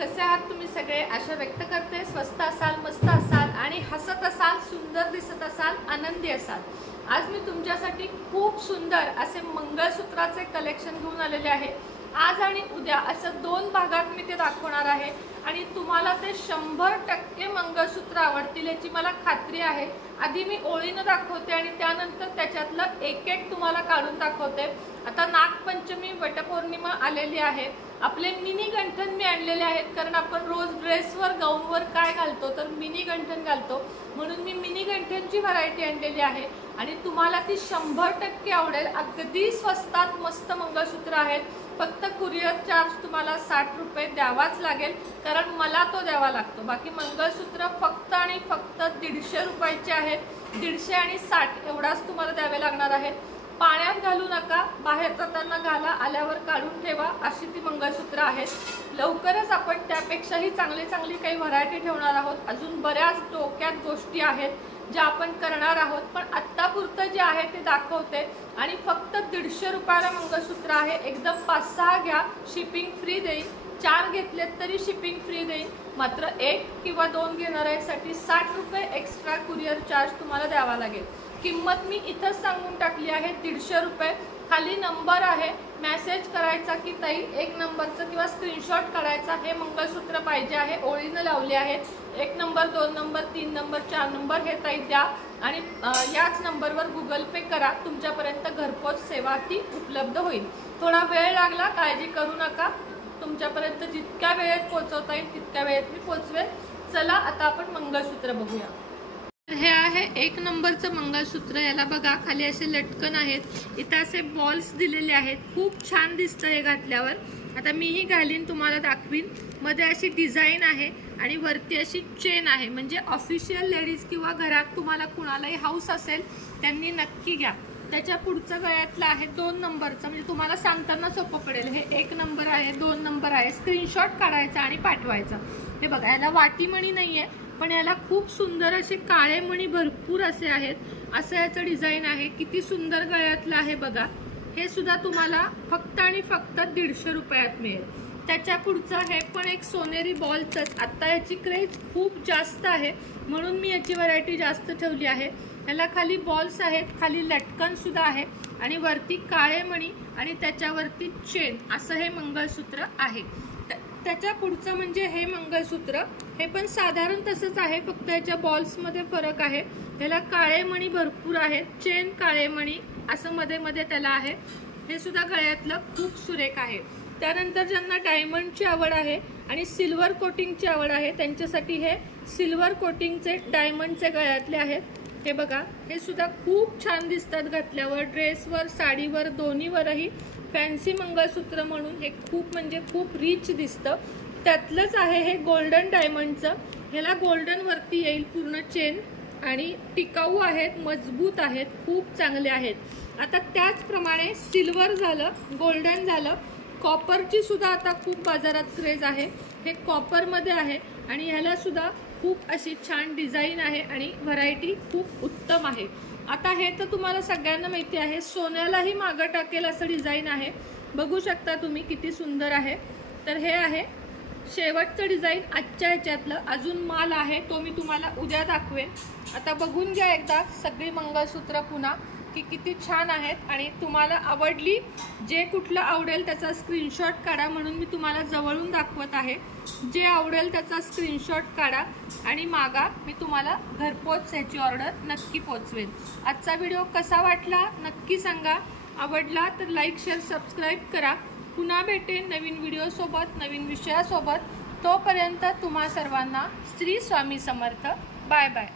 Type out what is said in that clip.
कसे आहात तुम्ही सगळे? आशा व्यक्त करते स्वस्त असाल, मस्त असाल आणि हसत असाल, सुंदर दिसत असाल, आनंदी असाल। आज मी तुमच्यासाठी खूप सुंदर असे मंगळसूत्राचे कलेक्शन घेऊन आलेले आहे। आज आणि उद्या असं दोन भागात मी ते दाखवणार आहे आणि तुम्हाला ते 100% मंगळसूत्र आवडतील याची मला खात्री आहे। आधी मी ओळीने दाखवते आणि त्यानंतर त्याच्यातलं एक एक तुम्हाला काढून दाखवते। आता नागपंचमी, वटपौर्णिमा आलेली आहे। आपले मिनी गंठन मी आणलेले आहेत, कारण आपण रोज ड्रेसवर गाऊनवर काय घालतो तर मिनी गंठन घालतो, म्हणून मी मिनी गंठनची व्हरायटी आणलेली आहे आणि तुम्हाला ती 100% आवडेल। अगदी स्वस्तात मस्त मंगळसूत्र आहेत। फक्त कुरिअर चार्ज तुम्हाला 60 रुपये द्यावाच लागेल, कारण मला तो द्यावा लागतो। बाकी मंगळसूत्र फक्त आणि फक्त 150 रुपयाचे आहेत। 150 आणि 60 एवढाच तुम्हाला द्यावे लागणार आहेत। पाण्यात घालू नका, बाहेर जाताना घाला, आल्यावर काढून ठेवा, अशी ती मंगळसूत्र आहेत। लवकरच आपण त्यापेक्षाही चांगली काही व्हरायटी ठेवणार आहोत। अजून बऱ्याच डोक्यात गोष्टी आहेत ज्या आपण करणार आहोत, पण आत्तापुरतं जे आहे ते दाखवते आणि फक्त 150 रुपयाला मंगळसूत्र आहे। एकदम 5-6 घ्या, शिपिंग फ्री देईल। 4 घेतलेत तरी शिपिंग फ्री देईल। मात्र 1 किंवा 2 घेणाऱ्यांसाठी 60 रुपये एक्स्ट्रा कुरिअर चार्ज तुम्हाला द्यावा लागेल। किंमत मी इथंच सांगून टाकली आहे, 150 रुपये। खाली नंबर आहे, मेसेज करायचा की ताई 1 नंबरचं किंवा स्क्रीनशॉट काढायचा, हे मंगळसूत्र पाहिजे आहे, ओळीने लावले आहेत। 1 नंबर, 2 नंबर, 3 नंबर, 4 नंबर हे ताई द्या आणि याच नंबरवर गुगल पे करा। तुमच्यापर्यंत घरपोच सेवा ती उपलब्ध होईल। थोडा वेळ लागला, काळजी करू नका, तुमच्यापर्यंत जितक्या वेळेत पोहोचवता येईल तितक्या वेळेत मी पोहोचवेल। चला आता आपण मंगळसूत्र बघूया। हे आहे 1 नंबरचं मंगळसूत्र। याला बघा, खाली असे लटकन आहेत, इथं असे बॉल्स दिलेले आहेत। खूप छान दिसतं हे घातल्यावर। आता मीही घालीन, तुम्हाला दाखवीन। मध्ये अशी डिझाईन आहे आणि वरती अशी चेन आहे, म्हणजे ऑफिशियल लेडीज किंवा घरात तुम्हाला कुणालाही हाऊस असेल त्यांनी नक्की घ्या। त्याच्या पुढचं गळ्यातलं आहे 2 नंबरचं, म्हणजे तुम्हाला सांगताना सोपं पडेल। हे 1 नंबर आहे, 2 नंबर आहे, स्क्रीनशॉट काढायचा आणि पाठवायचा। हे बघा, याला वाटीमणी नाहीये, पण याला खूप सुंदर असे काळे मणी भरपूर असे आहेत। असं याचं डिझाईन आहे, किती सुंदर गळ्यातलं आहे बघा। हे सुद्धा तुम्हाला फक्त आणि फक्त 150 रुपयात मिळेल। त्याच्या पुढचं हे पण एक सोनेरी बॉलचंच। आता याची क्रेज खूप जास्त आहे, म्हणून मी याची व्हरायटी जास्त ठेवली आहे। याला खाली बॉल्स आहेत, खाली लटकन सुद्धा आहे आणि वरती काळे मणी आणि त्याच्यावरती चेन, असं हे मंगळसूत्र आहे। त्याच्या पुढचं म्हणजे हे मंगळसूत्र, हे पण साधारण तसंच आहे, फक्त याच्या बॉल्स मध्ये फरक आहे। याला काळे मणी भरपूर आहेत, चेन काळे मणी असं मध्ये मध्ये त्याला आहे। हे सुद्धा गळ्यातलं खूप सुरेख आहे। त्यानंतर ज्यांना डायमंडची आवड आहे आणि सिल्वर कोटिंगची आवड आहे त्यांच्यासाठी हे सिल्वर कोटिंगचे डायमंडचे गळ्यातले आहेत। हे बघा, हे सुद्धा खूप छान दिसतात घातल्यावर, ड्रेसवर, साडीवर, दोन्हीवरही फॅन्सी मंगळसूत्र म्हणून हे खूप म्हणजे खूप रिच दिसतं। त्यातलंच आहे हे गोल्डन डायमंडचं। ह्याला गोल्डन वरती येईल पूर्ण चेन आणि टिकाऊ आहेत, मजबूत आहेत, खूप चांगले आहेत। आता त्याचप्रमाणे सिल्वर झालं, गोल्डन झालं, कॉपरची सुद्धा आता खूप बाजारात क्रेज आहे। हे कॉपरमध्ये आहे आणि ह्याला सुद्धा खूप अशी छान डिझाईन आहे आणि व्हरायटी खूप उत्तम आहे। आता हे तर तुम्हाला सगळ्यांना माहिती आहे, सोन्यालाही मागं टाकेल असं डिझाईन आहे। बघू शकता तुम्ही किती सुंदर आहे। तर हे आहे शेवटचं डिझाईन आजच्या ह्याच्यातलं। अजून माल आहे, तो मी तुम्हाला उद्या दाखवेन। आता बघून घ्या एकदा सगळी मंगळसूत्र पुन्हा की किती छान आहेत आणि तुम्हाला आवडली, जे कुठलं आवडेल त्याचा स्क्रीनशॉट काढा, म्हणून मी तुम्हाला जवळून दाखवत आहे। जे आवडेल त्याचा स्क्रीनशॉट काढा आणि मागा, मी तुम्हाला घरपोच ह्याची ऑर्डर नक्की पोचवेन। आजचा व्हिडिओ कसा वाटला नक्की सांगा। आवडला तर लाईक, शेअर, सबस्क्राईब करा। पुन्हा भेटेन नवीन व्हिडिओसोबत, नवीन विषयासोबत। तोपर्यंत तुम्हा सर्वांना श्री स्वामी समर्थ। Bye bye.